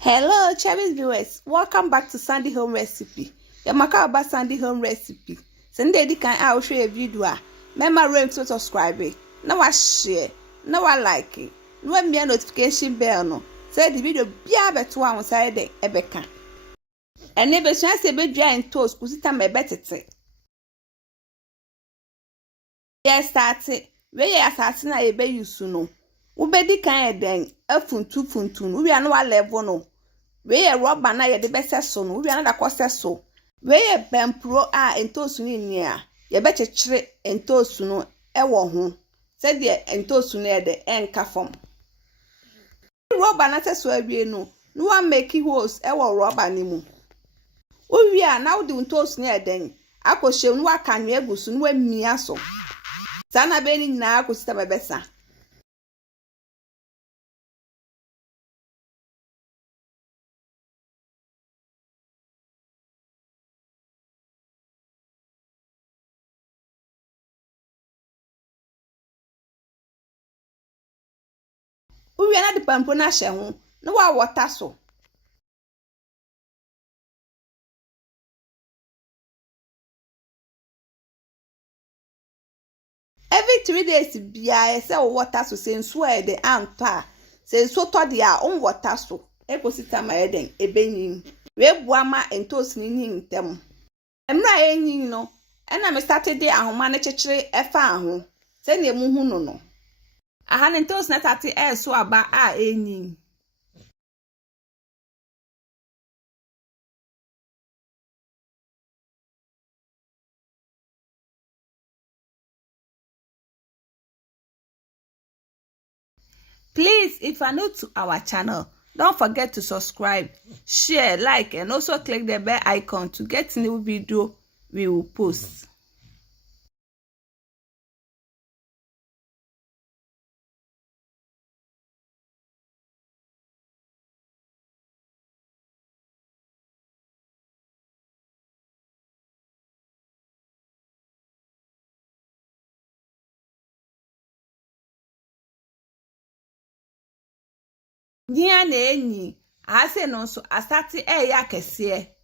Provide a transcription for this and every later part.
Hello, Cheris viewers. Welcome back to Sandy Home Recipe. Yamaka about Sandy Home Recipe. Sunday di kan I will show a video. Remember to subscribe. Now I share. Now I like it. No me notification bell no. Say the video bia beto on side de ebeka. And never chance a bit dry and toast kusita me betete. Yes, start it. Where you assassin a be you suno. Ubedi kan eden afuntun we are no level no we a rubber na ye de bese so no we are na kwose so we a bempro a entosu ni nia ye be chekire entosu no e wo ho se de entosu na de enka fom rubber na teso awie no no wa make holes e wo rubber ni mu we a na wo de entosu na eden akoshe no wa kanwe agusu no wa mia so sana be ni na akosita bebesa. We are not the pampo na she ho no wa water so every 3 days bia say water so say nso e de anta say nso to de a on water so ekosita ma eden ebenyin we bua ma entos ni ntem emra enyin no na me started dey ahoma na chechire efa aho say na emu hu no aha na entos na tati so aba a enyin Please, if you are new to our channel, don't forget to subscribe, share, like, and also click the bell icon to get new video we will post. Nia na enyi ase no so asate ya kese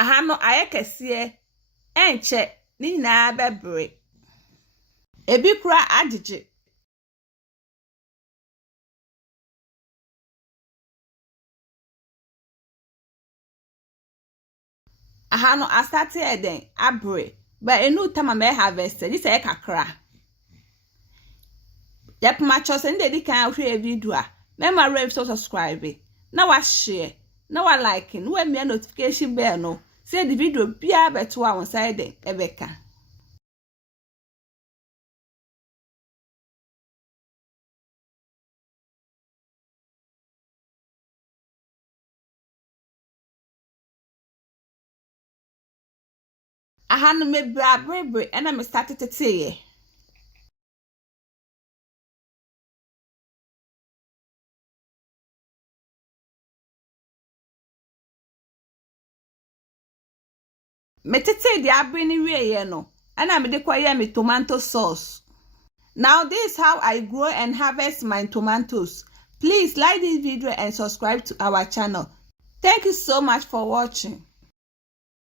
aha no aye kese enche ni na bebre ebi kura agige aha no asate eden abre ba enu tama me harvest ni se kakra yep ma chose ndi di kan hwe video a remember to subscribe na wa share na wa like na wa me notification bell no say the video bia beto a on side ebeka aha no me bra brebre na me start teteye me tete di abre ni wieye no na me de kwaye me tomato sauce. Now this is how I grow and harvest my tomatoes. Please like this video and subscribe to our channel. Thank you so much for watching.